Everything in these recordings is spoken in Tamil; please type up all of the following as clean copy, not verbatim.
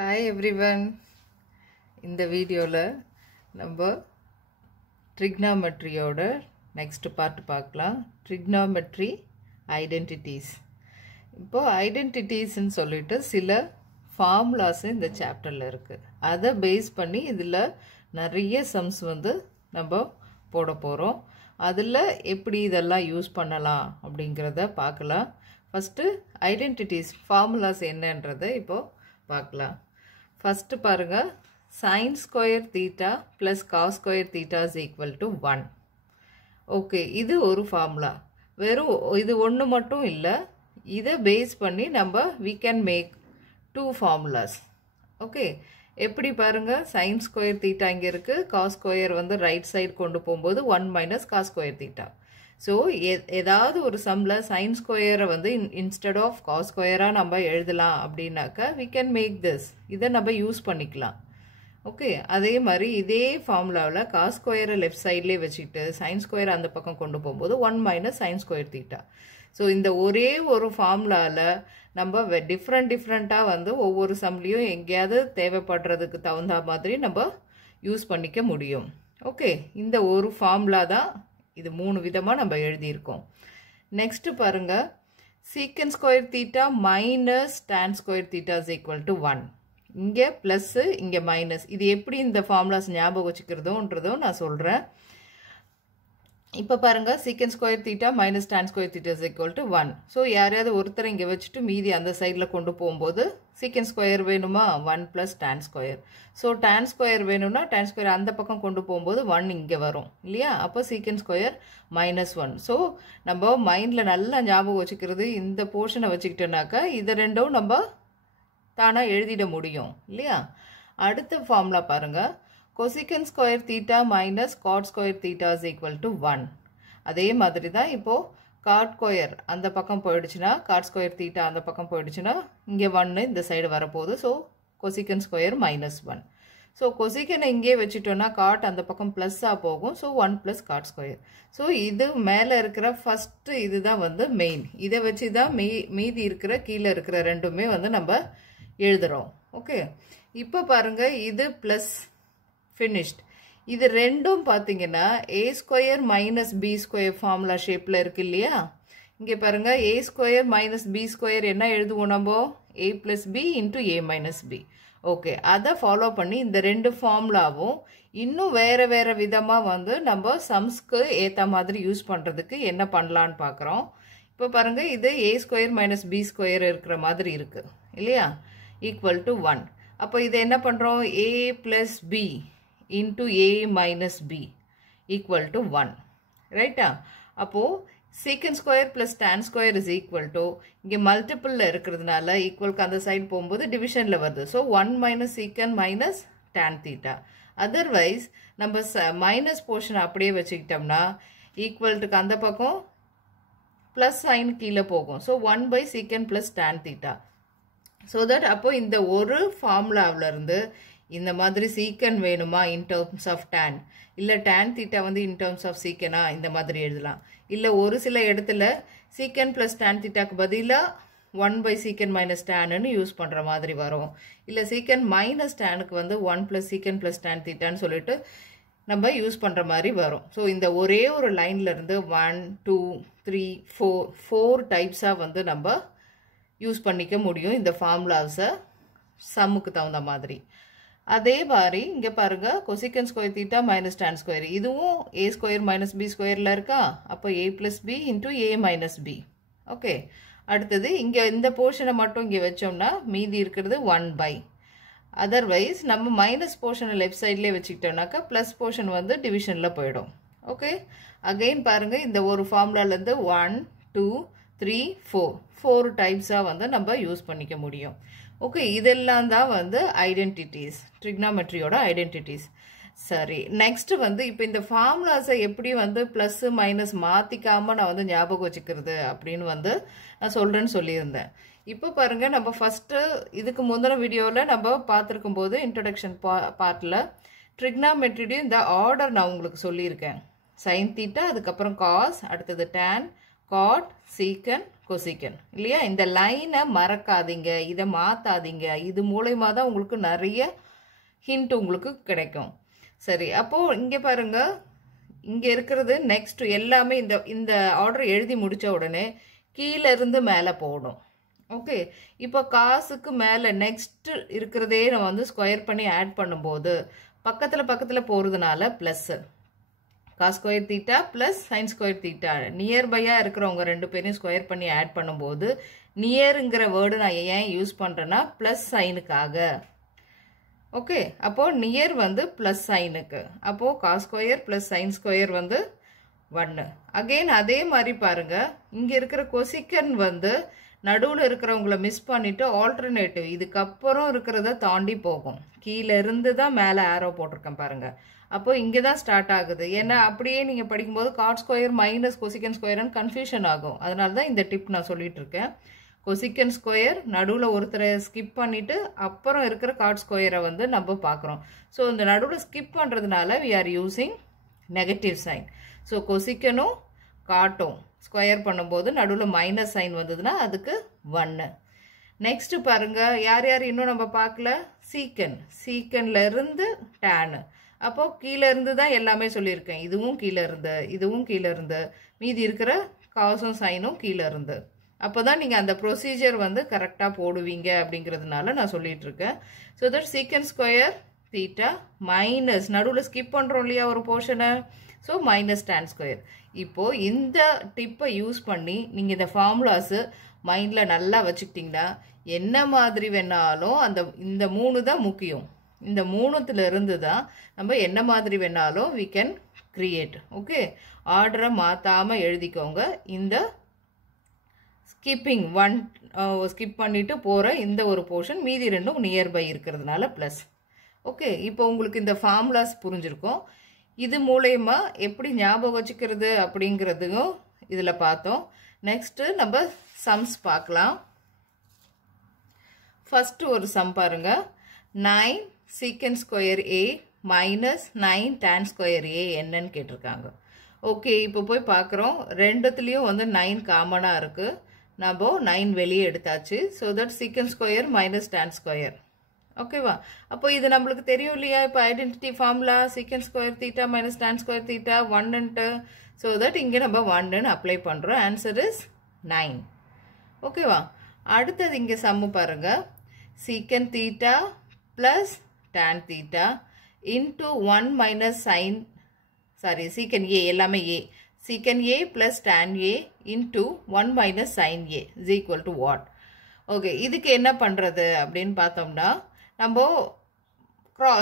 Hi everyone. இந்த வீடியோல நம்ம trigonometry ஓட next part பார்க்கலாம். Trigonometry identities. இப்போ identities ன்னு சொல்லிட்டு சில formulas இந்த சாப்டர்ல இருக்கு. அதை பேஸ் பண்ணி இதுல நிறைய sums வந்து நம்ம போட போறோம். அதுல எப்படி இதெல்லாம் யூஸ் பண்ணலாம் அப்படிங்கறத பார்க்கலாம். First identities formulas என்னன்றதை இப்போ பார்க்கலாம். First பாருங்க sin square theta plus cos square theta is equal to 1. Okay, இது ஒரு formula. வெறும் இது ஒன்று மட்டும் இல்லை, இதை பேஸ் பண்ணி நம்ம we can make two formulas. Okay, எப்படி பாருங்க sin square theta இங்கே இருக்கு, cos square வந்து ரைட் சைடு கொண்டு போகும்போது 1 minus cos square theta. So, ஏதாவது ஒரு சம்ல sin square வந்து instead of cos square நம்ம எழுதலாம் அப்படின்னாக்க we can make this. இதை நம்ம யூஸ் பண்ணிக்கலாம். ஓகே, அதே மாதிரி இதே ஃபார்முலாவில் cos square லெஃப்ட் சைட்லேயே வச்சுக்கிட்டு sin square அந்த பக்கம் கொண்டு போகும்போது 1 minus sin square theta. So இந்த ஒரே ஒரு ஃபார்முலாவில் நம்ம டிஃப்ரெண்ட்டாக வந்து ஒவ்வொரு சம்லையும் எங்கேயாவது தேவைப்படுறதுக்கு தகுந்த மாதிரி நம்ம யூஸ் பண்ணிக்க முடியும். ஓகே, இந்த ஒரு ஃபார்முலா தான் இது மூணு விதமா நம்ம எழுதி இருக்கோம். நெக்ஸ்ட் பாருங்க secant square theta minus tan square theta is equal to 1. இங்க பிளஸ் இங்க மைனஸ். இது எப்படி இந்த ஃபார்முலாஸ் ஞாபகம் வச்சுக்கிறதுன்றதோ நான் சொல்றேன். இப்ப பாருங்க secant square theta minus tan square theta is equal to 1. So யாரையாவது ஒருத்தர் இங்க வச்சுட்டு மீதி அந்த சைடுல கொண்டு போகும்போது secant square வேணுமா 1 plus tan square. So tan square வேணும்னா tan square அந்த பக்கம் கொண்டு போகும்போது 1 இங்க வரும் இல்லையா? அப்போ secant square minus 1. சோ நம்ம மைண்ட்ல நல்லா ஞாபகம் வச்சுக்கிறது இந்த போர்ஷனை வச்சுக்கிட்டோம்னாக்கா இது ரெண்டும் நம்ம தானா எழுதிட முடியும் இல்லையா? அடுத்த ஃபார்முலா பாருங்க cosecant square theta minus cot square theta is equal to 1. அதே மாதிரி தான் இப்போ cot square அந்த பக்கம் போயிடுச்சுன்னா cot square theta அந்த பக்கம் போயிடுச்சுன்னா இங்கே 1 இந்த சைடு வரப்போகுது. So cosecant square minus 1. So cosecant இங்கே வச்சுட்டோன்னா cot அந்த பக்கம் ப்ளஸ்ஸாக போகும். So 1 plus cot square. So இது மேலே இருக்கிற ஃபர்ஸ்ட் இதுதான் வந்து மெயின். இதை வச்சு தான் மீதி இருக்கிற கீழே இருக்கிற ரெண்டுமே வந்து நம்ம எழுதுறோம். ஓகே, இப்போ பாருங்க இது ப்ளஸ் finished. இது ரெண்டும் பாத்தீங்கன்னா a square minus b square formula ஷேப்ல இருக்கு இல்லையா? இங்க பாருங்க a square minus b square என்ன எழுதுவோம் நம்ம? a plus b into a minus b. Okay, அதை ஃபாலோ பண்ணி இந்த ரெண்டு ஃபார்முலாவும் இன்னும் வேற விதமா வந்து நம்ம சம்ஸ்க்கு ஏத்த மாதிரி யூஸ் பண்றதுக்கு என்ன பண்ணலான்னு பார்க்குறோம். இப்போ பாருங்க இது a square minus b square இருக்கிற மாதிரி இருக்கு இல்லையா? Equal to 1. அப்போ இது என்ன பண்றோம்? a plus b into a minus b equal to 1. ரைட்டா? அப்போ secant square plus tan square is equal to இங்கே மல்டிபிள்ல இருக்கிறதுனால ஈக்குவலுக்கு அந்த சைடு போகும்போது டிவிஷன்ல வருது. So 1 minus secant minus tan theta. Otherwise நம்ம மைனஸ் போர்ஷன் அப்படியே வச்சுக்கிட்டோம்னா ஈக்குவல்ட்டுக்கு அந்த பக்கம் பிளஸ் சைன் கீழே போகும். So 1 by secant plus tan theta. So that அப்போ இந்த ஒரு ஃபார்முலாவில இருந்து இந்த மாதிரி secant வேணுமா in terms of tan, இல்ல tan theta வந்து in terms of secant இந்த மாதிரி எழுதலாம். இல்ல ஒரு சில இடத்துல secant plus tan theta க்கு பதிலா 1 by secant minus tan ன்னு யூஸ் பண்ற மாதிரி வரும். இல்ல secant minus tan க்கு வந்து 1 plus secant plus tan theta ன்னு சொல்லிட்டு நம்ம யூஸ் பண்ற மாதிரி வரும். ஸோ இந்த ஒரே ஒரு லைன்ல இருந்து 1 2 3 4 டைப்ஸா வந்து நம்ம யூஸ் பண்ணிக்க முடியும் இந்த ஃபார்முலாஸை சம்முக்கு தகுந்த மாதிரி. அதே மாதிரி இங்க பாருங்க cosecant square theta minus tan square இதுவும் a square minus b squareல இருக்கா? அப்போ a plus b into a minus b. Okay, அடுத்தது இங்க இந்த போர்ஷனை மட்டும் இங்க வச்சோம்னா மீதி இருக்கிறது 1 by. அதர்வைஸ் நம்ம மைனஸ் போர்ஷனை லெஃப்ட் சைட்லேயே வச்சுக்கிட்டோம்னாக்கா பிளஸ் போர்ஷன் வந்து டிவிஷன்ல போயிடும். ஓகே, அகைன் பாருங்க இந்த ஒரு ஃபார்முலால இருந்து 1 2 3 4 டைப்ஸா வந்து நம்ம யூஸ் பண்ணிக்க முடியும். ஓகே, இதெல்லாம் தான் வந்து ஐடென்டிட்டிஸ், ட்ரிக்னாமெட்ரியோட ஐடென்டிட்டிஸ். சரி, நெக்ஸ்ட் வந்து இப்போ இந்த ஃபார்முலாஸை எப்படி வந்து பிளஸ் மைனஸ் மாத்திக்காம நான் வந்து ஞாபகம் வச்சுக்கிறது அப்படின்னு வந்து நான் சொல்றேன்னு சொல்லியிருந்தேன். இப்போ பாருங்க நம்ம ஃபர்ஸ்ட் இதுக்கு முந்தின வீடியோல நம்ம பார்த்துருக்கும் போது இன்ட்ரோடக்ஷன் பார்ட்ல ட்ரிக்னாமெட்ரியும் இந்த ஆர்டர் நான் உங்களுக்கு சொல்லியிருக்கேன். சைன் தீட்டா, அதுக்கப்புறம் காஸ், அடுத்தது டேன், காட் சீக்கன் கொசிக்கன் இல்லையா? இந்த லைனை மறக்காதீங்க, இதை மாற்றாதீங்க. இது மூலயமா தான் உங்களுக்கு நிறைய ஹிண்ட் உங்களுக்கு கிடைக்கும். சரி, அப்போது இங்கே பாருங்க, இங்கே இருக்கிறது நெக்ஸ்ட் எல்லாமே இந்த ஆர்டர் எழுதி முடித்த உடனே கீழே இருந்து மேலே போகணும். ஓகே, இப்போ காசுக்கு மேலே நெக்ஸ்ட் இருக்கிறதே நம்ம வந்து ஸ்கொயர் பண்ணி ஆட் பண்ணும்போது பக்கத்தில் போகிறதுனால plus cos square theta plus sign square theta நியர்பையாக இருக்கிறவங்க ரெண்டு பேரையும் ஸ்கொயர் பண்ணி ஆட் பண்ணும்போது நியருங்கிற வேர்டு நான் ஏன் யூஸ் பண்ணுறேன்னா ப்ளஸ் சைனுக்காக. ஓகே, அப்போது நியர் வந்து ப்ளஸ் சைனுக்கு, அப்போது cos square plus sign square வந்து 1. அகெயின் அதே மாதிரி பாருங்கள், இங்கே இருக்கிற கொசிக்கன் வந்து நடுவில் இருக்கிறவங்கள மிஸ் பண்ணிவிட்டு ஆல்டர்னேட்டிவ் இதுக்கப்புறம் இருக்கிறத தாண்டி போகும். கீழே இருந்து தான் மேலே ஆரோ போட்டிருக்கேன் பாருங்கள். அப்போது இங்கே தான் ஸ்டார்ட் ஆகுது. ஏன்னா அப்படியே நீங்கள் படிக்கும்போது காட் ஸ்கொயர் மைனஸ் கொசிக்கன் ஸ்கொயர்னு கன்ஃபியூஷன் ஆகும். அதனால தான் இந்த டிப் நான் சொல்லிட்டு இருக்கேன். கொசிக்கன் ஸ்கொயர் நடுவில் ஒருத்தரை ஸ்கிப் பண்ணிவிட்டு அப்புறம் இருக்கிற காட் ஸ்கொயரை வந்து நம்ம பார்க்குறோம். ஸோ இந்த நடுவில் ஸ்கிப் பண்ணுறதுனால we are using negative sign. So கொசிக்கனும் காட்டும் ஸ்கொயர் பண்ணும்போது நடுவில் மைனஸ் சைன் வந்ததுன்னா அதுக்கு 1. நெக்ஸ்ட்டு பாருங்கள், யார் யார் இன்னும் நம்ம பார்க்கல, சீக்கன்ல இருந்து டேனு. அப்போது கீழே இருந்து தான் எல்லாமே சொல்லியிருக்கேன். இதுவும் கீழே இருந்து மீதி இருக்கிற காசும் சைனும் கீழே இருந்து. அப்போ தான் நீங்கள் அந்த ப்ரொசீஜர் வந்து கரெக்டாக போடுவீங்க அப்படிங்கிறதுனால நான் சொல்லிட்டு இருக்கேன். So that secant square theta minus நடுவில் ஸ்கிப் பண்ணுறோம் இல்லையா ஒரு போர்ஷனை, ஸோ மைனஸ் டான் ஸ்கொயர். இப்போது இந்த டிப்பை யூஸ் பண்ணி நீங்கள் இந்த ஃபார்முலாஸு மைண்டில் நல்லா வச்சுக்கிட்டிங்கன்னா என்ன மாதிரி வேணாலும் இந்த 3 தான் முக்கியம். இந்த 3த்துல இருந்து தான் நம்ம என்ன மாதிரி வேணாலும் we can create. ஓகே, ஆர்டரை மாற்றாமல் எழுதிக்கோங்க. இந்த ஸ்கிப்பிங் ஸ்கிப் பண்ணிட்டு போகிற இந்த ஒரு போர்ஷன் மீதி ரெண்டும் நியர்பை இருக்கிறதுனால ப்ளஸ். ஓகே, இப்போ உங்களுக்கு இந்த ஃபார்முலாஸ் புரிஞ்சிருக்கும். இது மூலயமா எப்படி ஞாபகம் வச்சுக்கிறது அப்படிங்கிறதுக்கும் இதில் பார்த்தோம். நெக்ஸ்ட்டு நம்ம சம்ஸ் பார்க்கலாம். ஃபஸ்ட்டு ஒரு சம் பாருங்க, 9 சீக்கன் ஸ்கொயர் ஏ மைனஸ் 9 டான் ஸ்கொயர் ஏ என்னன்னு கேட்டிருக்காங்க. ஓகே, இப்போ போய் பார்க்குறோம். ரெண்டுத்துலேயும் வந்து 9 காமனாக இருக்குது. நம்ம 9 வெளியே எடுத்தாச்சு. So that secant square minus tan square. ஓகேவா? அப்போ இது நம்மளுக்கு தெரியும் இல்லையா? இப்போ identity formula secant square theta minus tan square theta 1ன்ட்டு. ஸோ தட் இங்கே நம்ம 1ன்னு அப்ளை பண்ணுறோம். Answer is 9. ஓகேவா? அடுத்தது இங்கே சம்மு பாருங்கள், secant theta plus tan theta into 1 minus sine secant A எல்லாமே A, secant A plus tan A into 1 minus sine A is equal to what? Okay, இதுக்கு என்ன பண்ணுறது அப்படின்னு பார்த்தோம்னா நம்ம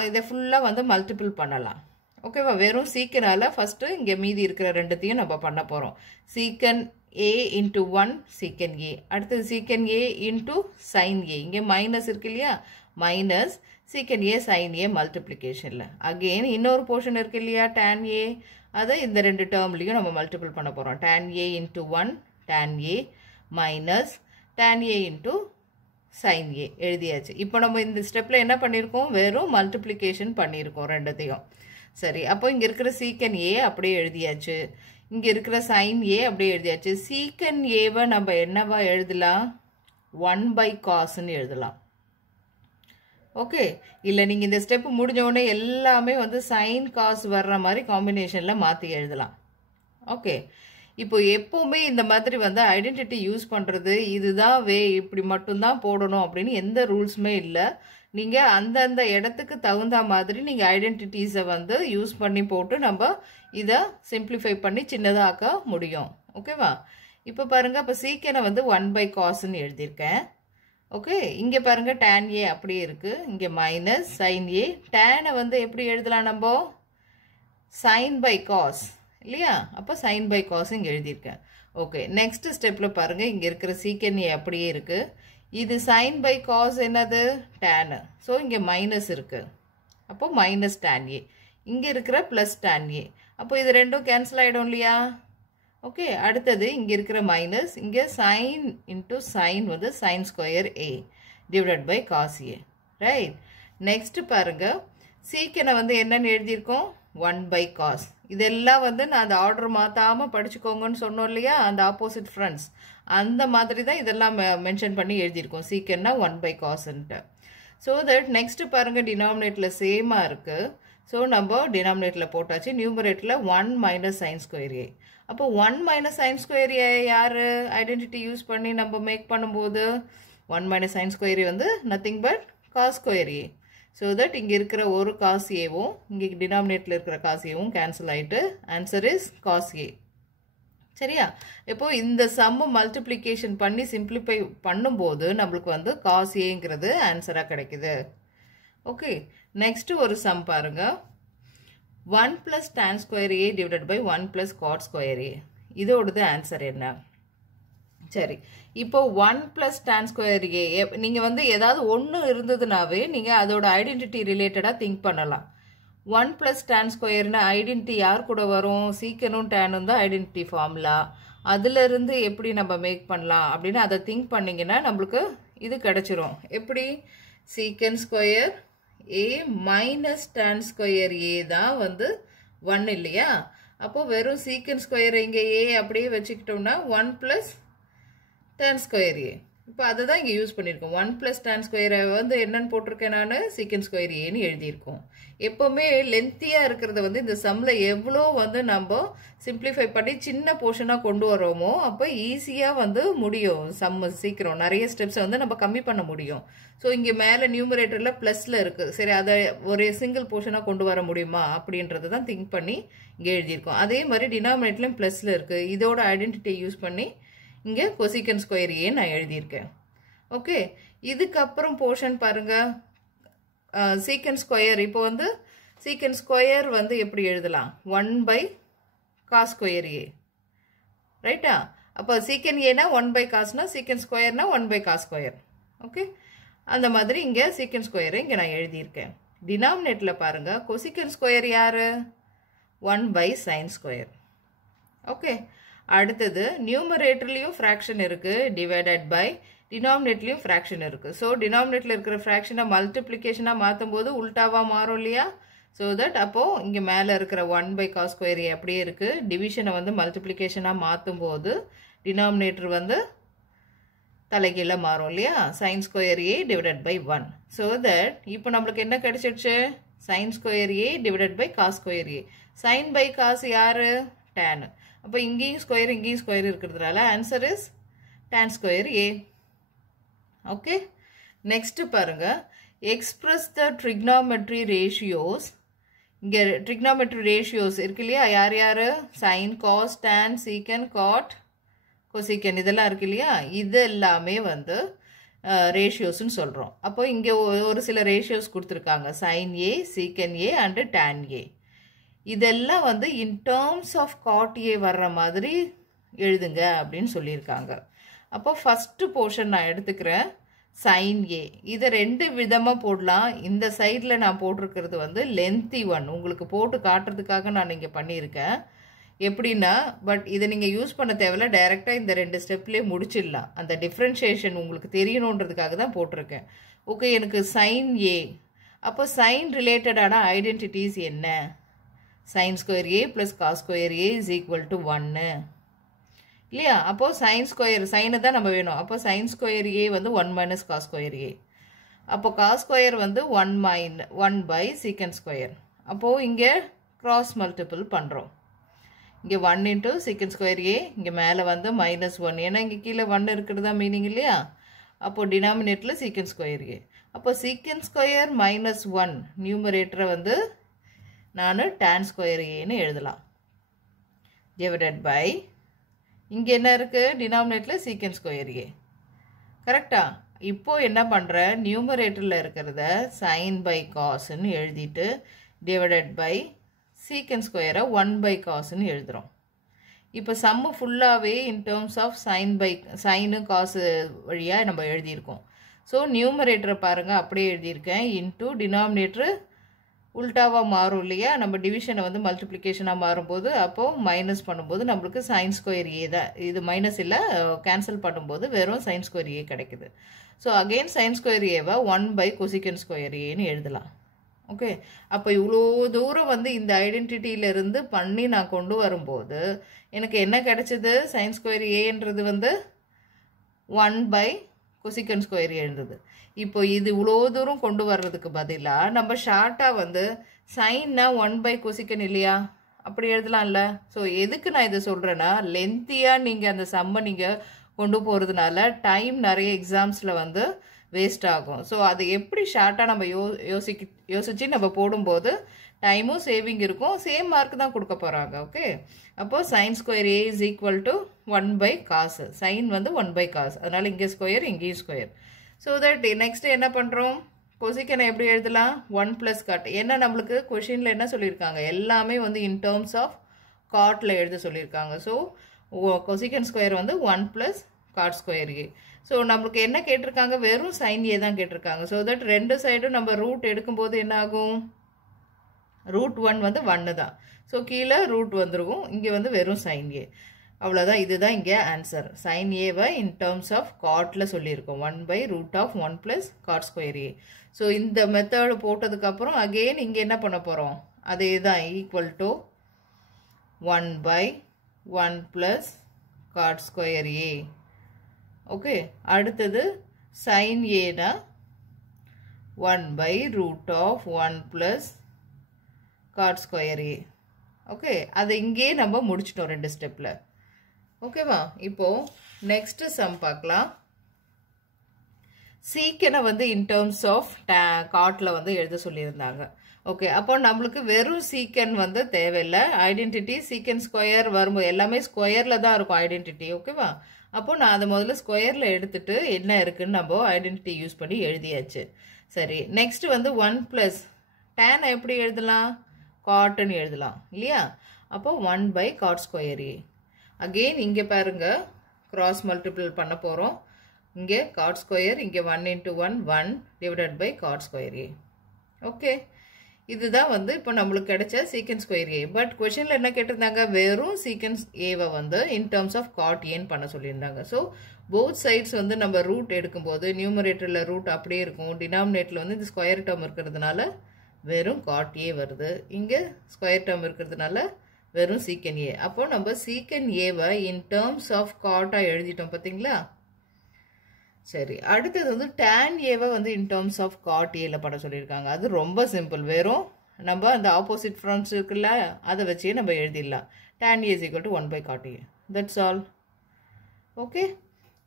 இதை ஃபுல்லாக வந்து மல்டிபிள் பண்ணலாம். ஓகேவா? வெறும் சீக்கனால் ஃபஸ்ட்டு இங்கே மீதி இருக்கிற ரெண்டுத்தையும் நம்ம பண்ண போகிறோம். சீக்கன் ஏ இன்ட்டு 1 சீக்கன் ஏ, அடுத்தது சீக்கன் ஏ இன்ட்டு சைன் ஏ, இங்கே மைனஸ் இருக்கு இல்லையா, மைனஸ் சீக்கன் ஏ சைன் ஏ மல்டிப்ளிகேஷனில். அகெயின் இன்னொரு போர்ஷன் இருக்கு இல்லையா டான் ஏ, அதை இந்த ரெண்டு டேர்ம்லையும் நம்ம மல்டிபிள் பண்ண போகிறோம். Don A into 1 Don A minus Don A into sine ஏ எழுதியாச்சு. இப்போ நம்ம இந்த ஸ்டெப்பில் என்ன பண்ணியிருக்கோம், வெறும் மல்டிப்ளிகேஷன் பண்ணியிருக்கோம் ரெண்டுத்தையும். சரி, அப்போ இங்கே இருக்கிற சீக்கன் ஏ அப்படியே எழுதியாச்சு, இங்கே இருக்கிற சைன் ஏ அப்படியே எழுதியாச்சு. சீக்கன் ஏவை நம்ம என்னவா எழுதலாம், 1/cosன்னு எழுதலாம். ஓகே, இல்லை நீங்கள் இந்த ஸ்டெப்பு முடிஞ்ச உடனே எல்லாமே வந்து சைன் காஸ் வர்ற மாதிரி காம்பினேஷனில் மாற்றி எழுதலாம். ஓகே, இப்போ எப்போவுமே இந்த மாதிரி வந்து ஐடென்டிட்டி யூஸ் பண்ணுறது இதுதான் இப்படி மட்டும்தான் போடணும் அப்படின்னு எந்த ரூல்ஸுமே இல்லை. நீங்கள் அந்தந்த இடத்துக்கு தகுந்த மாதிரி நீங்கள் ஐடென்டிட்டிஸை வந்து யூஸ் பண்ணி போட்டு நம்ம இதை சிம்பிளிஃபை பண்ணி சின்னதாக்க முடியும். ஓகேவா? இப்போ பாருங்கள், இப்போ சீக்கனை வந்து 1/cosன்னு எழுதியிருக்கேன். ஓகே, இங்கே பாருங்கள் டான் ஏ அப்படியே இருக்குது, இங்கே மைனஸ் சைன் ஏ. டேனை வந்து எப்படி எழுதலாம் நம்ம, sin/cos இல்லையா? அப்போ sin/cos இங்கே எழுதியிருக்கேன். ஓகே, நெக்ஸ்ட் ஸ்டெப்பில் பாருங்கள், இங்கே இருக்கிற சீக்கன் ஏ அப்படியே இருக்குது. இது sin/cos என்னது, டேனு. ஸோ இங்கே மைனஸ் இருக்குது, அப்போ மைனஸ் டான் ஏ. இங்கே இருக்கிற ப்ளஸ் டான் ஏ, அப்போ இது ரெண்டும் கேன்சல் ஆகிடும் இல்லையா? ஓகே, அடுத்தது இங்கே இருக்கிற மைனஸ், இங்கே சைன் இன்ட்டு சைன் வந்து sin square A divided by cos A. Right, next பாருங்கள், சீக்கனை வந்து என்னன்னு எழுதியிருக்கோம், 1 by cos. இதெல்லாம் வந்து நான் அந்த ஆர்டர் மாத்தாம படிச்சுக்கோங்கன்னு சொன்னோம் இல்லையா, அந்த ஆப்போசிட் ஃப்ரெண்ட்ஸ் அந்த மாதிரி தான் இதெல்லாம் மென்ஷன் பண்ணி எழுதியிருக்கோம். சீக்கன்னா 1 by cosன்ட்டு. ஸோ தட் நெக்ஸ்ட் பாருங்க, டினாமினேட்டில் சேமாக இருக்கு. ஸோ நம்ம டினாமினேட்டில் போட்டாச்சு. நியூமரேட்டில் 1 minus sin square a. அப்போ 1 minus sin square a யார் ஐடென்டிட்டி யூஸ் பண்ணி நம்ம மேக் பண்ணும்போது 1 minus sin square a வந்து nothing but cos square a. So that இங்கே இருக்கிற ஒரு cos a-வும் இங்கே டினாமினேட்டில் இருக்கிற cos a-வும் கேன்சல் ஆகிட்டு ஆன்சர் இஸ் cos a. சரியா? இப்போ இந்த சம்ம மல்டிப்ளிகேஷன் பண்ணி சிம்பிளிஃபை பண்ணும்போது நம்மளுக்கு வந்து cos a-ங்கிறது ஆன்சராக கிடைக்குது. ஓகே, நெக்ஸ்ட் ஒரு சம் பாருங்க. 1 plus tan square a divided by 1 plus cot square a. இதோடது ஆன்சர் என்ன? சரி, இப்போ 1 plus tan square a நீங்கள் வந்து ஏதாவது ஒன்று இருந்ததுனாவே நீங்கள் அதோட ஐடென்டிட்டி ரிலேட்டடாக திங்க் பண்ணலாம். 1 plus tan squareனா ஐடென்டிட்டி யார் கூட வரும்? சீக்கனும் டேனும் தான் ஐடென்டிட்டி ஃபார்முலா. அதிலிருந்து எப்படி நம்ம மேக் பண்ணலாம் அப்படின்னு அதை திங்க் பண்ணிங்கன்னா நம்மளுக்கு இது கிடச்சிரும். எப்படி? சீக்கன் square a minus tan square a தான் வந்து 1 இல்லையா? அப்போ வெறும் சீக்கன் ஸ்கொயர் இங்கே a அப்படியே வச்சுக்கிட்டோம்னா 1 plus tan square a. இப்போ அதை தான் இங்கே யூஸ் பண்ணியிருக்கோம். 1 plus tan square வந்து என்னன்னு போட்டிருக்கேன் நான்? சீக்கன் ஸ்கொயர் ஏன்னு எழுதியிருக்கோம். எப்போவுமே லென்த்தியாக இருக்கிறத வந்து இந்த சம்மில் எவ்வளோ வந்து நம்ம சிம்பிளிஃபை பண்ணி சின்ன போர்ஷனாக கொண்டு வரோமோ அப்போ ஈஸியாக வந்து முடியும். சம்ம சீக்கிரம் நிறைய ஸ்டெப்ஸை வந்து நம்ம கம்மி பண்ண முடியும். ஸோ இங்கே மேலே நியூமரேட்டரில் ப்ளஸில் இருக்குது. சரி, அதை ஒரு சிங்கிள் போர்ஷனாக கொண்டு வர முடியுமா அப்படின்றத தான் திங்க் பண்ணி இங்கே எழுதியிருக்கோம். அதே மாதிரி டினாமினேட்லையும் ப்ளஸில் இருக்குது. இதோட ஐடென்டிட்டியை யூஸ் பண்ணி இங்கே கொசிகன் ஸ்கொயர் ஏ நான் எழுதியிருக்கேன். ஓகே, இதுக்கப்புறம் போர்ஷன் பாருங்கள். சீக்கன் ஸ்கொயர் இப்போ வந்து சீக்கன் ஸ்கொயர் வந்து எப்படி எழுதலாம்? 1 by cos ஸ்கொயர் ஏ, ரைட்டா? அப்போ சீக்கன் ஏனா 1 by cosனா சீக்கன் ஸ்கொயர்னா 1 by cos ஸ்கொயர். ஓகே, அந்த மாதிரி இங்கே சீக்கன் ஸ்கொயரை இங்கே நான் எழுதியிருக்கேன். டினாமினேட்டில் பாருங்கள், கொசிக்கன் ஸ்கொயர் யார்? 1 by sin ஸ்கொயர். ஓகே, அடுத்தது நியூமரேட்டர்லேயும் ஃப்ராக்ஷன் இருக்குது, டிவைடட் பை டினாமினேட்லேயும் ஃப்ராக்ஷன் இருக்குது. ஸோ டினாமினேட்டில் இருக்கிற ஃப்ராக்ஷனை மல்டிப்ளிகேஷனாக மாற்றும் போது உல்டாவாக மாறும் இல்லையா? ஸோ தட் அப்போது இங்கே மேலே இருக்கிற 1 by cos ஸ்கொயர் அப்படியே இருக்குது. டிவிஷனை வந்து மல்டிப்ளிகேஷனாக மாற்றும் போது டினாமினேட்டர் வந்து தலைகீழ மாறும் இல்லையா? sin square A divided by 1. So that இப்போ நம்மளுக்கு என்ன கிடைச்சிடுச்சு? sin square A divided by cos square A. sin by cos யார்? tan. அப்போ இங்கேயும் ஸ்கொயர் இருக்கிறதுனால answer is tan square A. Okay, next பாருங்க. Express the trigonometry ratios. இங்கே ட்ரிக்னாமெட்ரி ரேஷியோஸ் இருக்கு இல்லையா? யார் யார்? Sine, cos, tan, secant, cot, cosecant இதெல்லாம் இருக்கு இல்லையா? இது எல்லாமே வந்து ரேஷியோஸ்ன்னு சொல்கிறோம். அப்போ இங்கே ஒரு சில ரேஷியோஸ் கொடுத்துருக்காங்க. Sign A, secant A and tan A. இதெல்லாம் வந்து in terms of cot A வர்ற மாதிரி எழுதுங்க அப்படின்னு சொல்லியிருக்காங்க. அப்போ ஃபஸ்ட்டு போர்ஷன் நான் எடுத்துக்கிறேன். சைன் ஏ இதை ரெண்டு விதமாக போடலாம். இந்த சைடில் நான் போட்டிருக்கிறது வந்து லென்த்தி ஒன், உங்களுக்கு போட்டு காட்டுறதுக்காக நான் இங்கே பண்ணியிருக்கேன். எப்படின்னா, பட் இதை நீங்கள் யூஸ் பண்ண தேவையில்ல, டைரெக்டாக இந்த 2 ஸ்டெப்லேயே முடிச்சிடலாம். அந்த டிஃப்ரென்ஷியேஷன் உங்களுக்கு தெரியணுன்றதுக்காக தான் போட்டிருக்கேன். ஓகே, எனக்கு சைன் ஏ. அப்போ சைன் ரிலேட்டடான ஐடென்டிட்டிஸ் என்ன? Sin square A plus cos square A is equal to 1 இல்லையா? அப்போது சைன் ஸ்கொயர், சைனை தான் நம்ம வேணும். அப்போ சைன் ஸ்கொயர் ஏ வந்து 1 minus காஸ் ஸ்கொயர் ஏ. அப்போ காஸ் ஸ்கொயர் வந்து 1 by சீக்கன் ஸ்கொயர். அப்போது இங்கே கிராஸ் மல்டிபிள் பண்ணுறோம். இங்கே 1 into சீக்கன் ஸ்கொயர் ஏ, இங்கே மேலே வந்து -1, ஏன்னா இங்கே கீழே 1 இருக்கிறது தான் மீனிங் இல்லையா? அப்போது டினாமினேட்டில் சீக்கன் ஸ்கொயர் ஏ. அப்போ சீக்கன் ஸ்கொயர் -1 நியூமரேட்டரை வந்து நான் tan ஸ்கொயர் ஏன்னு எழுதலாம். டிவைடட் பை இங்கே என்ன இருக்குது? டினாமினேட்டில் சீக்கன் ஸ்கொயர் ஏ. கரெக்டா? இப்போது என்ன பண்ணுற? நியூமரேட்டரில் இருக்கிறத சைன் பை காஸ்ன்னு எழுதிட்டு டிவைடட் பை சீக்கன் ஸ்கொயரை 1 by காஸ்ன்னு எழுதுகிறோம். இப்போ சம்மு ஃபுல்லாகவே இன் டேர்ம்ஸ் ஆஃப் சைனு காசு வழியாக நம்ம எழுதியிருக்கோம். ஸோ நியூமரேட்டரை பாருங்கள், அப்படியே எழுதியிருக்கேன். இன்டூ டினாமினேட்டரு உல்டாவாக மாறும் இல்லையா? நம்ம டிவிஷனை வந்து மல்டிப்ளிகேஷனாக மாறும்போது அப்போது மைனஸ் பண்ணும்போது நம்மளுக்கு சைன் ஸ்கொயர் ஏ தான். இது மைனஸ் இல்லை, கேன்சல் பண்ணும்போது வெறும் சைன் ஸ்கொயர் ஏ கிடைக்குது. ஸோ அகெயின் சைன் ஸ்கொயர் ஏவை 1 by கொசிக்கன் ஸ்கொயர் ஏன்னு எழுதலாம். ஓகே, அப்போ இவ்வளோ தூரம் வந்து இந்த ஐடென்டிட்டியிலிருந்து பண்ணி நான் கொண்டு வரும்போது எனக்கு என்ன கிடைச்சது? சைன் ஸ்கொயர் ஏன்றது வந்து 1 பை கொசிக்கன் ஸ்கொயர் எழுந்தது. இப்போ இது இவ்வளோ தூரம் கொண்டு வர்றதுக்கு பதிலாக நம்ம ஷார்ட்டாக வந்து சைன்னா 1 பை கொசிக்கன் இல்லையா, அப்படி எழுதலாம்ல. ஸோ எதுக்கு நான் இதை சொல்கிறேன்னா, லென்த்தியாக நீங்கள் அந்த சம்மை நீங்கள் கொண்டு போகிறதுனால டைம் நிறைய எக்ஸாம்ஸில் வந்து வேஸ்ட் ஆகும். ஸோ அது எப்படி ஷார்ட்டாக நம்ம யோசிச்சு நம்ம போடும்போது டைமும் சேவிங் இருக்கும், சேம் மார்க் தான் கொடுக்க போகிறாங்க. ஓகே, அப்போது sin square A is equal to 1 by cos. Sin வந்து 1 பை காசு, அதனால் இங்கே ஸ்கொயர் இங்கேயும் ஸ்கொயர். ஸோ தட் நெக்ஸ்ட் என்ன பண்ணுறோம்? கொசிக்கனை எப்படி எழுதலாம்? 1 ப்ளஸ் காட். ஏன்னா நம்மளுக்கு கொஷினில் என்ன சொல்லியிருக்காங்க, எல்லாமே வந்து இன் டேர்ம்ஸ் ஆஃப் காட்டில் எழுத சொல்லியிருக்காங்க. ஸோ கொசிக்கன் ஸ்கொயர் வந்து 1 plus cot square A. So நம்மளுக்கு என்ன கேட்டிருக்காங்க? வெறும் சைன் ஏ தான் கேட்டிருக்காங்க. ஸோ தட் ரெண்டு சைடும் நம்ம ரூட் எடுக்கும்போது என்ன ஆகும்? ரூட் 1 வந்து 1 தான். ஸோ கீழே ரூட் வந்துருக்கும், இங்கே வந்து வெறும் சைன் ஏ. அவ்வளோதான், இதுதான் இங்கே ஆன்சர். சைன் ஏவை இன் டேர்ம்ஸ் ஆஃப் காட்டில் சொல்லியிருக்கோம், 1 by root of 1 plus cot square A. So இந்த மெத்தடு போட்டதுக்கப்புறம் அகெயின் இங்கே என்ன பண்ண போகிறோம்? அதே தான், equal to 1 by 1 plus cot square A. Okay, அடுத்தது சைன் ஏனா 1 by root of 1 plus cot square A. Okay, அதை இங்கே நம்ம முடிச்சிட்டோம் 2 ஸ்டெப்பில். ஓகேவா? இப்போது நெக்ஸ்ட்டு சம் பார்க்கலாம். சீக்கனை வந்து இன் டேர்ம்ஸ் ஆஃப் காட்டில் வந்து எழுத சொல்லியிருந்தாங்க. ஓகே, அப்போ நம்மளுக்கு வெறும் சீக்கன் வந்து தேவையில்லை. ஐடென்டிட்டி சீக்கன் ஸ்கொயர் வரும்போது எல்லாமே ஸ்கொயரில் தான் இருக்கும் ஐடென்டிட்டி. ஓகேவா? அப்போ நான் அதை முதல்ல ஸ்கொயரில் எடுத்துட்டு என்ன இருக்குன்னு நம்ம ஐடென்டிட்டி யூஸ் பண்ணி எழுதியாச்சு. சரி, நெக்ஸ்ட் வந்து 1 ப்ளஸ் டேன் எப்படி எழுதலாம்? காட்டுன்னு எழுதலாம் இல்லையா? அப்போ 1 by cot square A. Again இங்கே பாருங்க, கிராஸ் மல்டிபிள் பண்ண போகிறோம். இங்கே காட் ஸ்கொயர், இங்கே 1 into 1 1 divided by cot square A. Okay, இதுதான் வந்து இப்போ நம்மளுக்கு கிடைச்ச சீக்கன் ஸ்கொயர் ஏ. பட் கொஷனில் என்ன கேட்டிருந்தாங்க? வெறும் சீக்கன்ஸ் ஏவை வந்து இன் டேர்ம்ஸ் ஆஃப் காட் ஏன்னு பண்ண சொல்லியிருந்தாங்க. ஸோ போத் சைட்ஸ் வந்து நம்ம ரூட் எடுக்கும்போது நியூமரேட்டரில் ரூட் அப்படியே இருக்கும், டினாமினேட்டரில் வந்து இந்த ஸ்கொயர் டேர்ம் இருக்கிறதுனால வெறும் காட் ஏ வருது, இங்கே ஸ்கொயர் டேர்ம் இருக்கிறதுனால வெறும் சீக்கன் ஏ. அப்போ நம்ம சீக்கன் ஏவை இன் டேர்ம்ஸ் ஆஃப் காட்டாக எழுதிட்டோம் பார்த்தீங்களா? சரி, அடுத்தது வந்து டேன் ஏவை வந்து இன் டேர்ம்ஸ் ஆஃப் காட் ஏல பண்ண சொல்லியிருக்காங்க. அது ரொம்ப சிம்பிள், வெறும் நம்ம அந்த ஆப்போசிட் ஃப்ரண்ட்ஸ் இருக்குல்ல அதை வச்சே நம்ம எழுதிடலாம். Tan A is equal to 1 by cot A. That's all. Okay,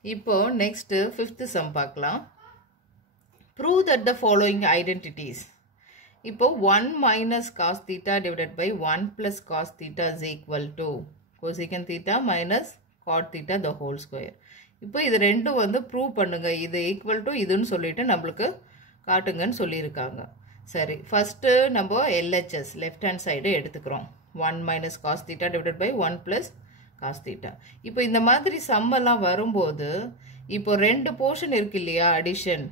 இப்போ நெக்ஸ்ட்டு 5th சம் பார்க்கலாம். Prove that the following identities. இப்போ 1 minus cos theta divided by 1 plus cos theta is equal to cosecant theta minus cot theta the whole square. இப்போ இது ரெண்டும் வந்து ப்ரூவ் பண்ணுங்க, இது ஈக்குவல் டு இதுன்னு சொல்லிட்டு நம்மளுக்கு காட்டுங்கன்னு சொல்லியிருக்காங்க. சரி, ஃபஸ்ட்டு நம்ம எல்ஹெச்எஸ் லெஃப்ட் ஹேண்ட் சைடு எடுத்துக்கிறோம். 1 minus cos theta divided by 1 plus cos theta. இப்போ இந்த மாதிரி சம்மெல்லாம் வரும்போது இப்போ 2 போர்ஷன் இருக்கு இல்லையா, அடிஷன்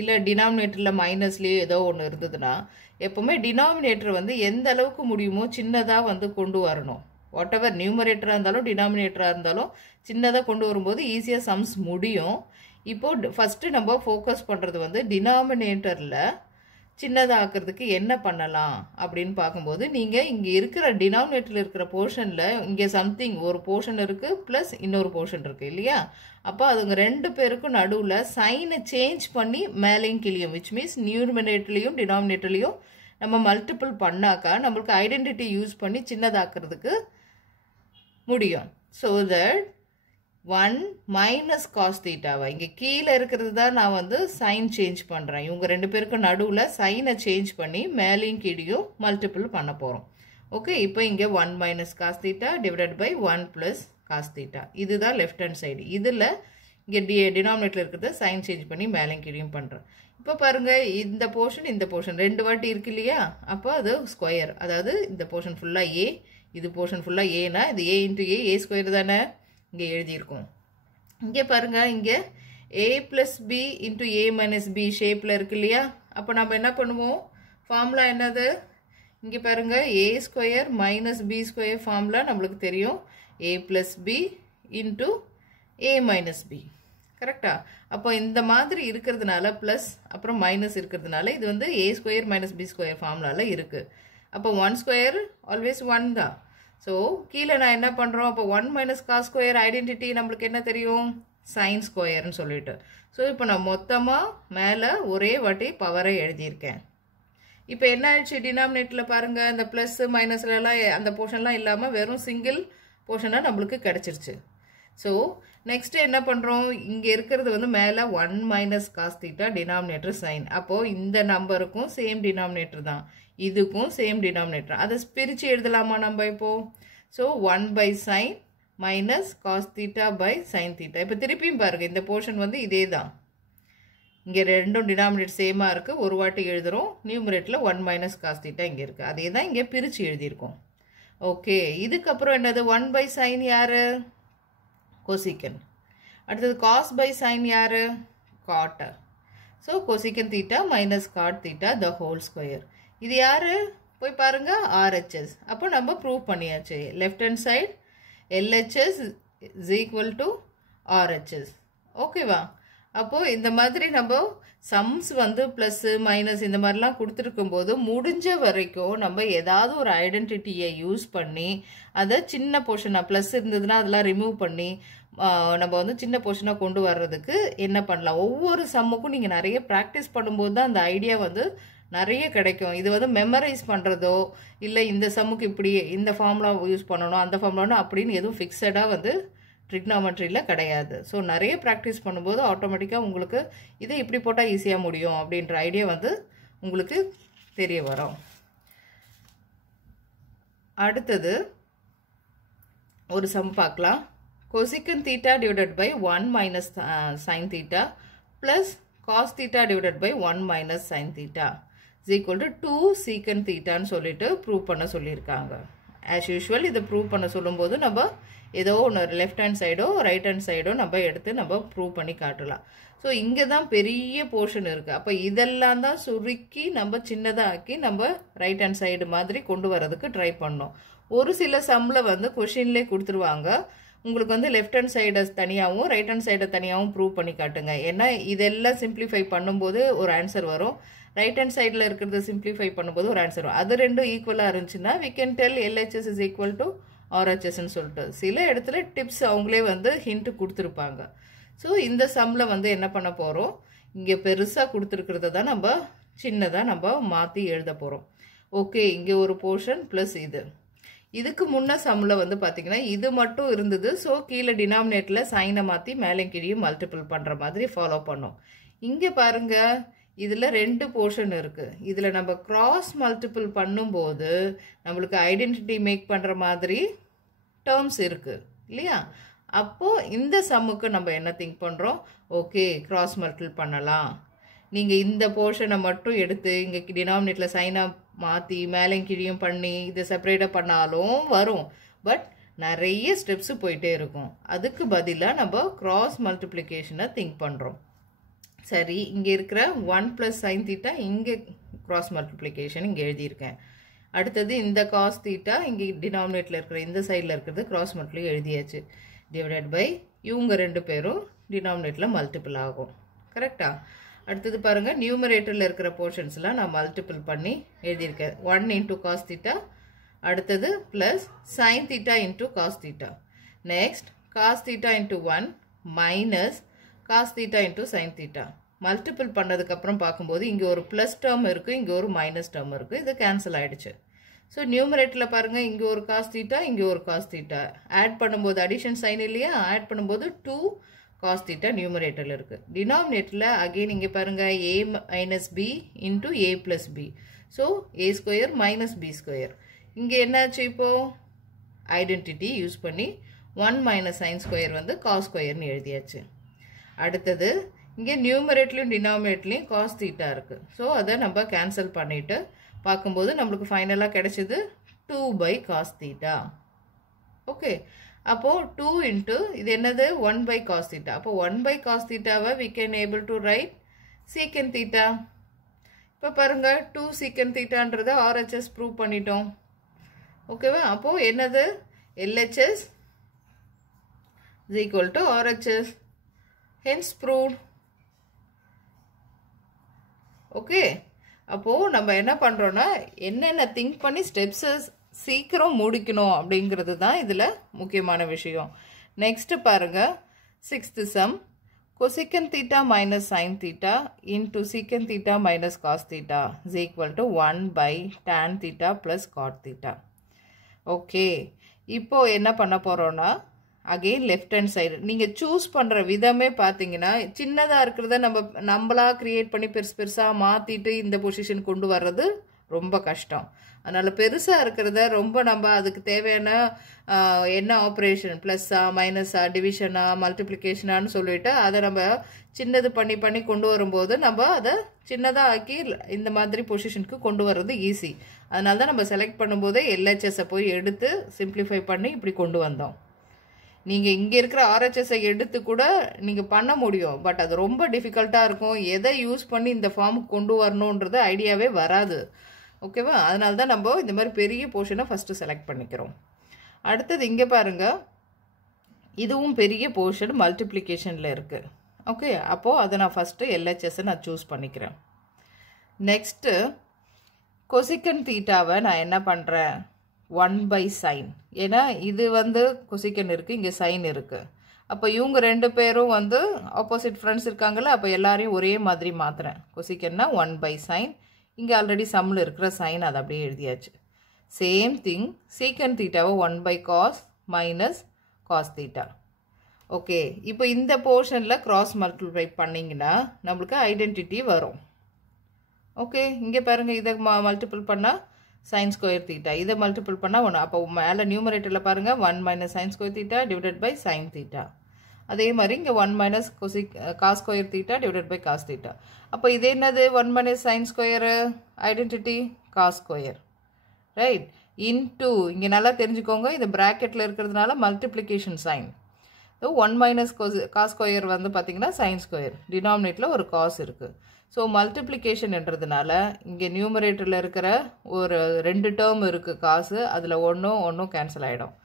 இல்லை டினாமினேட்டரில் மைனஸ்லேயே ஏதோ ஒன்று இருந்ததுன்னா எப்போவுமே டினாமினேட்டர் வந்து எந்த அளவுக்கு முடியுமோ சின்னதாக வந்து கொண்டு வரணும். வாட் எவர் நியூமரேட்டராக இருந்தாலும் டினாமினேட்டராக இருந்தாலும் சின்னதாக கொண்டு வரும்போது ஈஸியாக சம்ஸ் முடியும். இப்போது ஃபஸ்ட்டு நம்ம ஃபோக்கஸ் பண்ணுறது வந்து டினாமினேட்டரில் சின்னதாக்குறதுக்கு என்ன பண்ணலாம் அப்படின்னு பார்க்கும்போது நீங்கள் இங்கே இருக்கிற டினாமினேட்டரில் இருக்கிற போர்ஷனில் இங்கே சம்திங் ஒரு போர்ஷன் இருக்குது ப்ளஸ் இன்னொரு போர்ஷன் இருக்குது இல்லையா? அப்போ அதுங்க 2 பேருக்கும் நடுவில் சைனை சேஞ்ச் பண்ணி மேலேயும் கீழேயும், விச் மீன்ஸ் நியூமரேட்டர்லையும் டினாமினேட்டர்லையும் நம்ம மல்டிபிள் பண்ணாக்கா நம்மளுக்கு ஐடென்டிட்டி யூஸ் பண்ணி சின்னதாக்குறதுக்கு முடியும். ஸோ தட் 1 மைனஸ் காஸ் தீட்டாவை இங்கே கீழே இருக்கிறது தான் நான் வந்து சைன் சேஞ்ச் பண்ணுறேன். இவங்க 2 பேருக்கும் நடுவில் சைனை சேஞ்ச் பண்ணி மேலேயும் கீழேயும் மல்டிபிள் பண்ண போகிறோம். ஓகே, இப்போ இங்கே 1 minus cos theta divided by 1 plus cos theta. இதுதான் லெஃப்ட் ஹேண்ட் சைடு. இதில் இங்கே டினாமினேட்டர் இருக்கிறத சைன் சேஞ்ச் பண்ணி மேலேயும் கீழேயும் பண்ணுறேன். இப்போ பாருங்கள், இந்த போர்ஷன் 2 வாட்டி இருக்கு இல்லையா? அப்போ அது ஸ்கொயர், அதாவது இந்த போர்ஷன் ஃபுல்லாக ஏ, இது போர்ஷன் ஃபுல்லாக ஏனா இது ஏ இன்ட்டு ஏ ஸ்கொயர் தானே இங்கே எழுதியிருக்கோம். இங்கே பாருங்கள், இங்கே ஏ plus B into A minus B ஷேப்பில் இருக்கு இல்லையா? அப்போ நம்ம என்ன பண்ணுவோம்? ஃபார்முலா என்னது? இங்கே பாருங்கள், A square minus B square formula நம்மளுக்கு தெரியும். A plus B into A minus B. கரெக்டா? அப்போ இந்த மாதிரி இருக்கிறதுனால ப்ளஸ் அப்புறம் மைனஸ் இருக்கிறதுனால இது வந்து a square minus b square ஃபார்முலாவில் இருக்குது. அப்போ 1 ஸ்கொயர் ஆல்வேஸ் 1 தான். ஸோ கீழே நான் என்ன பண்ணுறோம், அப்போ 1 மைனஸ் காஸ் ஸ்கொயர் ஐடென்டிட்டி நம்மளுக்கு என்ன தெரியும், சைன் ஸ்கொயர்னு சொல்லிட்டு. ஸோ இப்போ நான் மொத்தமாக மேலே ஒரே வாட்டி பவரை எழுதியிருக்கேன். இப்போ என்ன ஆயிடுச்சு, டினாமினேட்டரில் பாருங்கள், இந்த ப்ளஸ் மைனஸ்லாம் அந்த போர்ஷன்லாம் இல்லாமல் வெறும் சிங்கிள் போர்ஷனாக நம்மளுக்கு கிடச்சிருச்சு. ஸோ நெக்ஸ்ட் என்ன பண்ணுறோம், இங்கே இருக்கிறது வந்து மேலே 1 minus cos theta, denominator sin. அப்போது இந்த நம்பருக்கும் சேம் டினாமினேட்டர் தான், இதுக்கும் சேம் டினாமினேட்டர். அதை பிரித்து எழுதலாமா நம்ம இப்போது? So 1 by sin minus cos theta by sign theta. இப்போ திருப்பியும் பாருங்கள், இந்த போர்ஷன் வந்து இதே தான், இங்கே ரெண்டும் டினாமினேட்டர் சேமாக இருக்குது. ஒரு வாட்டி எழுதுகிறோம், நியூமரேட்டரில் 1 மைனஸ் காஸ் தீட்டா இங்கே இருக்குது. அதே தான் இங்கே பிரித்து எழுதியிருக்கோம். ஓகே, இதுக்கப்புறம் என்னது, 1 பை சைன் யார், கொசிக்கன். அடுத்தது காஸ் பை சைன் யார், cot. So cosecant theta minus cot theta the whole square. இது யார், போய் பாருங்கள், ஆர்ஹெச்எஸ். அப்போ நம்ம ப்ரூவ் பண்ணியாச்சு, left hand side LHS is equal to RHS. ஓகேவா? அப்போது இந்த மாதிரி நம்ம சம்ஸ் வந்து ப்ளஸ்ஸு மைனஸ் இந்த மாதிரிலாம் கொடுத்துருக்கும் போது முடிஞ்ச வரைக்கும் நம்ம ஏதாவது ஒரு ஐடென்டிட்டியை யூஸ் பண்ணி அதை சின்ன போர்ஷனாக, ப்ளஸ் இருந்ததுன்னா அதெல்லாம் ரிமூவ் பண்ணி நம்ம வந்து சின்ன போர்ஷனாக கொண்டு வர்றதுக்கு என்ன பண்ணலாம். ஒவ்வொரு சம்முக்கும் நீங்கள் நிறைய ப்ராக்டிஸ் பண்ணும்போது தான் அந்த ஐடியா வந்து நிறைய கிடைக்கும். இது வந்து மெமரைஸ் பண்ணுறதோ இல்லை இந்த சம்முக்கு இப்படி இந்த ஃபார்முலா யூஸ் பண்ணணும் அந்த ஃபார்முலானோ அப்படின்னு எதுவும் ஃபிக்ஸடாக வந்து ட்ரிக்னாமெட்ரியில் கிடையாது. ஸோ நிறைய ப்ராக்டிஸ் பண்ணும்போது ஆட்டோமேட்டிக்காக உங்களுக்கு இதை இப்படி போட்டால் ஈஸியாக முடியும் அப்படின்ற ஐடியா வந்து உங்களுக்கு தெரிய வரும். அடுத்தது ஒரு சம் பார்க்கலாம். Cosecant theta divided by 1 minus sin theta plus cos theta divided by 1 minus sin theta is equal to 2 secant தீட்டான்னு சொல்லிட்டு ப்ரூவ் பண்ண சொல்லியிருக்காங்க. ஆஸ் யூஷுவல் இதை ப்ரூவ் பண்ண சொல்லும்போது நம்ம ஏதோ ஒன்று லெஃப்ட் ஹேண்ட் சைடோ ரைட் ஹேண்ட் சைடோ நம்ம எடுத்து நம்ம ப்ரூவ் பண்ணி காட்டலாம். ஸோ இங்கே தான் பெரிய போர்ஷன் இருக்குது. அப்போ இதெல்லாம் தான் சுருக்கி நம்ம சின்னதாக ஆக்கி நம்ம ரைட் ஹேண்ட் சைடு மாதிரி கொண்டு வரதுக்கு ட்ரை பண்ணோம். ஒரு சில சம்மில் வந்து கொஷின்லேயே கொடுத்துருவாங்க, உங்களுக்கு வந்து லெஃப்ட் ஹேண்ட் சைடை தனியாகவும் ரைட் ஹேண்ட் சைடை தனியாகவும் ப்ரூவ் பண்ணி காட்டுங்க. ஏன்னா இதெல்லாம் சிம்பிளிஃபை பண்ணும்போது ஒரு ஆன்சர் வரும், ரைட் ஹேண்ட் சைடில் இருக்கிறத சிம்பிளிஃபை பண்ணும்போது ஒரு ஆன்சர் வரும். அது ரெண்டும் ஈக்குவலாக இருந்துச்சுன்னா we can tell LHS is equal to RHSன்னு சொல்லிட்டு சில இடத்துல டிப்ஸ் அவங்களே வந்து ஹிண்ட் கொடுத்துருப்பாங்க. ஸோ இந்த சம்மில் வந்து என்ன பண்ண போகிறோம், இங்கே பெருசாக கொடுத்துருக்கிறத தான் நம்ம சின்னதாக நம்ம மாற்றி எழுத போகிறோம். ஓகே, இங்கே ஒரு போர்ஷன் ப்ளஸ் இதுக்கு முன்ன சம்மில் வந்து பார்த்திங்கன்னா இது மட்டும் இருந்தது. ஸோ கீழே டினாமினேட்டரில் சைனை மாற்றி மேலே கீழேயும் மல்டிபிள் பண்ணுற மாதிரி ஃபாலோ பண்ணோம். இங்கே பாருங்கள், இதில் 2 போர்ஷன் இருக்குது. இதில் நம்ம கிராஸ் மல்டிபிள் பண்ணும்போது நம்மளுக்கு ஐடென்டிட்டி மேக் பண்ணுற மாதிரி டேர்ம்ஸ் இருக்குது இல்லையா? அப்போது இந்த சம்முக்கு நம்ம என்ன திங்க் பண்ணுறோம், ஓகே கிராஸ் மல்டிபிள் பண்ணலாம். நீங்கள் இந்த போர்ஷனை மட்டும் எடுத்து இங்கே டினாமினேட்டரில் சைனை மாற்றி மேலே கீழியும் பண்ணி இதை செப்பரேட்டாக பண்ணாலும் வரும், பட் நிறைய ஸ்டெப்ஸு போயிட்டே இருக்கும். அதுக்கு பதிலாக நம்ம கிராஸ் மல்டிப்ளிகேஷனை திங்க் பண்ணுறோம். சரி, இங்கே இருக்கிற 1 ப்ளஸ் சைன் தீட்டா இங்கே கிராஸ் மல்டிப்ளிகேஷன் இங்கே எழுதியிருக்கேன். அடுத்தது இந்த காஸ் தீட்டா இங்கே டினாமினேட்டில் இருக்கிற இந்த சைடில் இருக்கிறது கிராஸ் மல்டிப்ளை எழுதியாச்சு. டிவைடட் பை இவங்க 2 பேரும் டினாமினேட்டில் மல்டிபிள் ஆகும். கரெக்டாக? அடுத்தது பாருங்கள், நியூமரேட்டரில் இருக்கிற போர்ஷன்ஸ்லாம் நான் மல்டிபிள் பண்ணி எழுதியிருக்கேன். 1 இன்ட்டு காஸ் தீட்டா, அடுத்தது plus sin theta into cos theta, next cos theta into 1 minus cos theta into sin theta. Multiple பண்ணதுக்கப்புறம் பார்க்கும்போது இங்கே ஒரு ப்ளஸ் டேர்ம் இருக்குது, இங்கே ஒரு மைனஸ் டேர்ம் இருக்குது, இது கேன்சல் ஆகிடுச்சு. ஸோ நியூமரேட்டரில் பாருங்கள், இங்கே ஒரு காஸ் தீட்டா இங்கே ஒரு காஸ் தீட்டா, ஆட் பண்ணும்போது அடிஷன் சைன் இல்லையா, ஆட் பண்ணும்போது 2 காஸ் தீட்டா நியூமரேட்டரில் இருக்குது. டினாமினேட்டரில் அகெயின் இங்கே பாருங்கள் a minus B into a plus B, so a square minus B square. இங்கே என்னாச்சு, இப்போது ஐடென்டிட்டி யூஸ் பண்ணி 1 மைனஸ் சைன் ஸ்கொயர் வந்து காஸ் ஸ்கொயர்னு எழுதியாச்சு. அடுத்தது இங்கே நியூமரேட்லையும் டினாமினேட்லையும் காஸ் தீட்டா இருக்குது. ஸோ அதை நம்ம கேன்சல் பண்ணிவிட்டு பார்க்கும்போது நம்மளுக்கு ஃபைனலாக கிடைச்சது 2 பை காஸ் தீட்டா. ஓகே, அப்போது 2 இன்ட்டு இது என்னது 1 பை காஸ் தீட்டா. அப்போ 1 பை காஸ் தீட்டாவை we can able to write secant theta. இப்போ பாருங்கள் 2 சீக்கன் தீட்டான்றதை RHS ப்ரூவ் பண்ணிட்டோம். ஓகேவா? அப்போது என்னது LHS is equal to RHS. hence proved. Okay, அப்போது நம்ம என்ன பண்ணுறோன்னா என்னென்ன திங்க் பண்ணி ஸ்டெப்ஸை சீக்கிரம் முடிக்கணும் அப்படிங்கிறது தான் இதில் முக்கியமான விஷயம். நெக்ஸ்ட்டு பாருங்கள், 6th sum, cosecant theta minus sin theta into secant theta minus cos theta is equal to 1 by tan theta plus cot theta. Okay, இப்போ என்ன பண்ண போகிறோன்னா அகெயின் லெஃப்ட் ஹேண்ட் சைடு நீங்கள் சூஸ் பண்ணுற விதமே பார்த்தீங்கன்னா சின்னதாக இருக்கிறத நம்மளாக க்ரியேட் பண்ணி பெருசாக மாற்றிட்டு இந்த பொசிஷன் கொண்டு வர்றது ரொம்ப கஷ்டம். அதனால் பெருசாக இருக்கிறத ரொம்ப நம்ம அதுக்கு தேவையான என்ன ஆப்ரேஷன் ப்ளஸ்ஸா மைனஸா டிவிஷனா மல்டிப்ளிகேஷனான்னு சொல்லிட்டு அதை நம்ம சின்னது பண்ணி பண்ணி கொண்டு வரும்போது நம்ம அதை சின்னதாக ஆக்கி இந்த மாதிரி பொசிஷனுக்கு கொண்டு வர்றது ஈஸி. அதனால தான் நம்ம செலக்ட் பண்ணும்போதே எல்ஹெச்எஸை போய் எடுத்து சிம்பிளிஃபை பண்ணி இப்படி கொண்டு வந்தோம். நீங்கள் இங்கே இருக்கிற ஆர்ஹெச்எஸை எடுத்து கூட நீங்கள் பண்ண முடியும், பட் அது ரொம்ப டிஃபிகல்ட்டாக இருக்கும். எதை யூஸ் பண்ணி இந்த ஃபார்முக்கு கொண்டு வரணுன்றது ஐடியாவே வராது. ஓகேவா, அதனால தான் நம்ம இந்த மாதிரி பெரிய போர்ஷனை ஃபஸ்ட்டு செலக்ட் பண்ணிக்கிறோம். அடுத்தது இங்கே பாருங்கள், இதுவும் பெரிய போர்ஷன் மல்டிப்ளிகேஷனில் இருக்குது. ஓகே, அப்போது அதை நான் ஃபஸ்ட்டு எல்ஹெச்எஸ்ஸை நான் சூஸ் பண்ணிக்கிறேன். நெக்ஸ்ட்டு கொசிக்கன் தீட்டாவை நான் என்ன பண்ணுறேன், 1 by sin. ஏன்னா இது கொசிக்கன் இருக்குது, இங்கே சைன் இருக்குது. அப்போ இவங்க ரெண்டு பேரும் ஆப்போசிட் ஃப்ரெண்ட்ஸ் இருக்காங்கல்ல, அப்போ எல்லாரையும் ஒரே மாதிரி மாற்றுறேன். கொசிக்கன்னா 1 by sin. இங்கே ஆல்ரெடி சம்மில் இருக்கிற சைன் அதை அப்படியே எழுதியாச்சு. சேம் திங் சீக்கன் தீட்டாவை 1 by cos minus cos theta. Okay, இப்போ இந்த போர்ஷனில் கிராஸ் மல்டிப்ளை பண்ணிங்கன்னா நம்மளுக்கு ஐடென்டிட்டி வரும். ஓகே, இங்கே பாருங்கள், இதை மல்டிபிள் பண்ணால் சைன் ஸ்கொயர் தீட்டா, இதை மல்டிபிள் பண்ணால் 1. அப்போ மேலே நியூமரேட்டரில் பாருங்கள் 1 minus sine square theta divided by sign theta. அதே மாதிரி இங்கே 1 minus cos square theta divided by cos theta. அப்போ இது என்னது, 1 minus sine square identity cos square, right, into இங்கே நல்லா தெரிஞ்சுக்கோங்க, இந்த ப்ராக்கெட்டில் இருக்கிறதுனால multiplication sign. So 1 minus cos square பார்த்தீங்கன்னா சைன் ஸ்கொயர், டினாமினேட்டில் ஒரு காஸ் இருக்குது. ஸோ மல்டிப்ளிகேஷன்ன்றதுனால இங்கே நியூமரேட்டரில் இருக்கிற ஒரு 2 டேர்ம் இருக்குது காசு, அதில் ஒன்றும் கேன்சல் ஆகிடும்.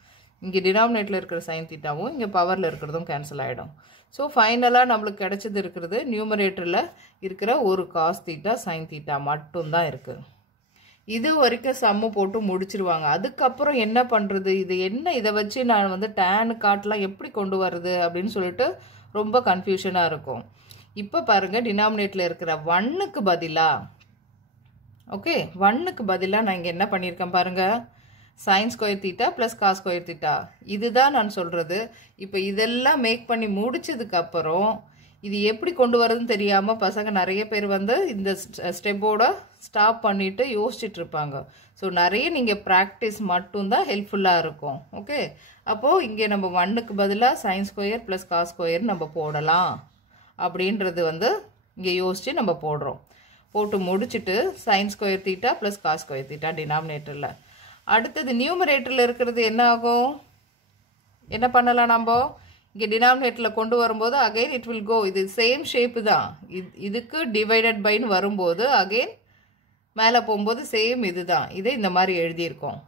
இங்கே டினாமினேட்டில் இருக்கிற சைன் தீட்டாவும் இங்கே பவரில் இருக்கிறதும் கேன்சல் ஆகிடும். ஸோ ஃபைனலாக நம்மளுக்கு கிடைச்சது இருக்கிறது நியூமரேட்டரில் இருக்கிற ஒரு காஸ் தீட்டா சைன் தீட்டா மட்டும்தான் இருக்குது. இது வரைக்கும் சம்மு போட்டு முடிச்சிருவாங்க. அதுக்கப்புறம் என்ன பண்ணுறது, இது என்ன, இதை வச்சு நான் டேன் காட்டெலாம் எப்படி கொண்டு வர்றது அப்படின்னு சொல்லிட்டு ரொம்ப கன்ஃபியூஷனாக இருக்கும். இப்போ பாருங்கள், டினாமினேட்டில் இருக்கிற 1க்கு பதிலாக, ஓகே 1க்கு பதிலாக நான் இங்கே என்ன பண்ணியிருக்கேன் பாருங்கள், sine square theta plus cos square theta. இதுதான் நான் சொல்கிறது. இப்போ இதெல்லாம் மேக் பண்ணி முடிச்சதுக்கப்புறம் இது எப்படி கொண்டு வரதுன்னு தெரியாமல் பசங்க நிறைய பேர் இந்த ஸ்டெப்போட ஸ்டாப் பண்ணிவிட்டு யோசிச்சுட்டு இருப்பாங்க. ஸோ நிறைய நீங்கள் ப்ராக்டிஸ் மட்டும்தான் ஹெல்ப்ஃபுல்லாக இருக்கும். ஓகே, அப்போது இங்கே நம்ம 1க்கு பதிலாக sine square plus cos square நம்ம போடலாம் அப்படின்றது இங்கே யோசித்து நம்ம போடுறோம். போட்டு முடிச்சுட்டு sine square theta plus cos square theta டினாமினேட்டரில். அடுத்தது நியூமரேட்டரில் இருக்கிறது என்ன ஆகும், என்ன பண்ணலாம், நம்ம இங்கே டினாமினேட்டரில் கொண்டு வரும்போது அகெயின் இட் வில் கோ, இது சேம் ஷேப்பு தான், இதுக்கு டிவைடட் பைன்னு வரும்போது அகெயின் மேலே போகும்போது சேம் இது தான், இதை இந்த மாதிரி எழுதியிருக்கோம்.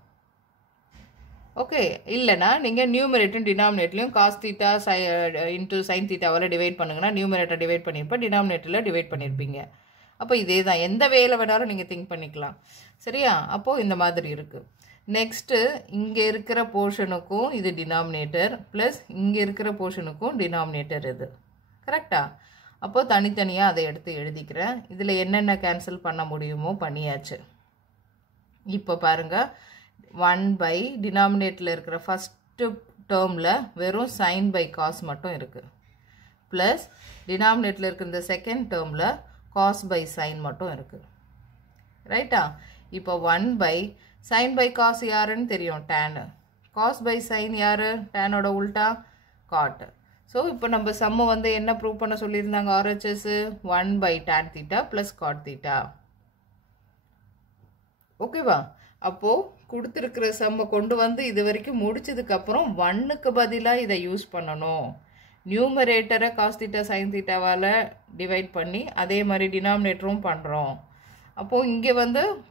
ஓகே, இல்லைனா நீங்கள் நியூமரேட்டரும் டினாமினேட்டர்லையும் காஸ் தீட்டா இன்ட்டு சைன் தீட்டாவால் டிவைட் பண்ணுங்கன்னா நியூமரேட்டர் டிவைட் பண்ணியிருப்பேன், டினாமினேட்டரில் டிவைட் பண்ணியிருப்பீங்க. அப்போ இதே தான், எந்த வேலை வேணாலும் நீங்கள் திங்க் பண்ணிக்கலாம். சரியா, அப்போது இந்த மாதிரி இருக்குது. நெக்ஸ்ட்டு இங்கே இருக்கிற போர்ஷனுக்கும் இது டினாமினேட்டர் ப்ளஸ் இங்கே இருக்கிற போர்ஷனுக்கும் டினாமினேட்டர் இது, கரெக்டா? அப்போது தனித்தனியாக அதை எடுத்து எழுதிக்கிறேன். இதில் என்னென்ன கேன்சல் பண்ண முடியுமோ பண்ணியாச்சு. இப்போ பாருங்கள், 1 by டினாமினேட்டரில் இருக்கிற ஃபஸ்ட்டு டேர்மில் வெறும் சைன் பை காஸ் மட்டும் இருக்குது, ப்ளஸ் டினாமினேட்டரில் இருக்கிற இந்த செகண்ட் டேர்மில் காஸ் பை சைன் மட்டும் இருக்குது, ரைட்டா? இப்போ 1 by sin by cos யாருன்னு தெரியும், tan. cos by sin யாரு, tanோட உல்டா cot. ஸோ இப்போ நம்ம சம்மு என்ன ப்ரூவ் பண்ண சொல்லியிருந்தாங்க RHS, 1 by tan theta plus cot theta. ஓகேவா? அப்போது கொடுத்துருக்கிற சம்மை கொண்டு இது வரைக்கும் முடிச்சதுக்கப்புறம் 1க்கு பதிலாக இதை யூஸ் பண்ணணும். நியூமரேட்டரை காஸ் தீட்டா சைன் தீட்டாவால் டிவைட் பண்ணி அதே மாதிரி டினாமினேட்டரும் பண்ணுறோம். அப்போது இங்கே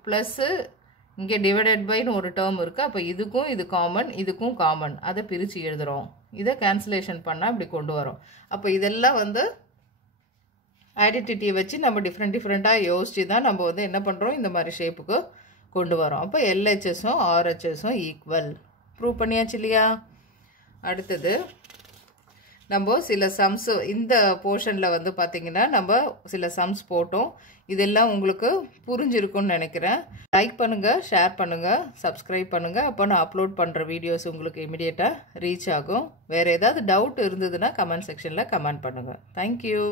ப்ளஸ்ஸு இங்கே டிவைடட் பைன்னு ஒரு டேர்ம் இருக்குது. அப்போ இதுக்கும் இது காமன், இதுக்கும் காமன், அதை பிரித்து எழுதுகிறோம். இதை கேன்சலேஷன் பண்ணால் இப்படி கொண்டு வரோம். அப்போ இதெல்லாம் வந்து ஐடென்டிட்டியை வச்சு நம்ம டிஃப்ரெண்ட்டாக யோசித்து தான் நம்ம வந்து என்ன பண்ணுறோம், இந்த மாதிரி ஷேப்புக்கு கொண்டு வரோம். அப்போ எல்ஹெச்எஸும் ஆர்ஹெச்எஸும் ஈக்குவல் ப்ரூவ் பண்ணியாச்சு இல்லையா? அடுத்தது நம்ம சில சம்ஸ் இந்த போர்ஷனில் வந்து பார்த்திங்கன்னா நம்ம சில சம்ஸ் போட்டோம். இதெல்லாம் உங்களுக்கு புரிஞ்சிருக்கும்னு நினைக்கிறேன். லைக் பண்ணுங்கள், ஷேர் பண்ணுங்கள், சப்ஸ்கிரைப் பண்ணுங்கள். அப்போ நான் அப்லோட் பண்ணுற வீடியோஸ் உங்களுக்கு இமிடியேட்டாக ரீச் ஆகும். வேறு ஏதாவது டவுட் இருந்ததுன்னா கமெண்ட் செக்ஷனில் கமெண்ட் பண்ணுங்கள். தேங்க்யூ.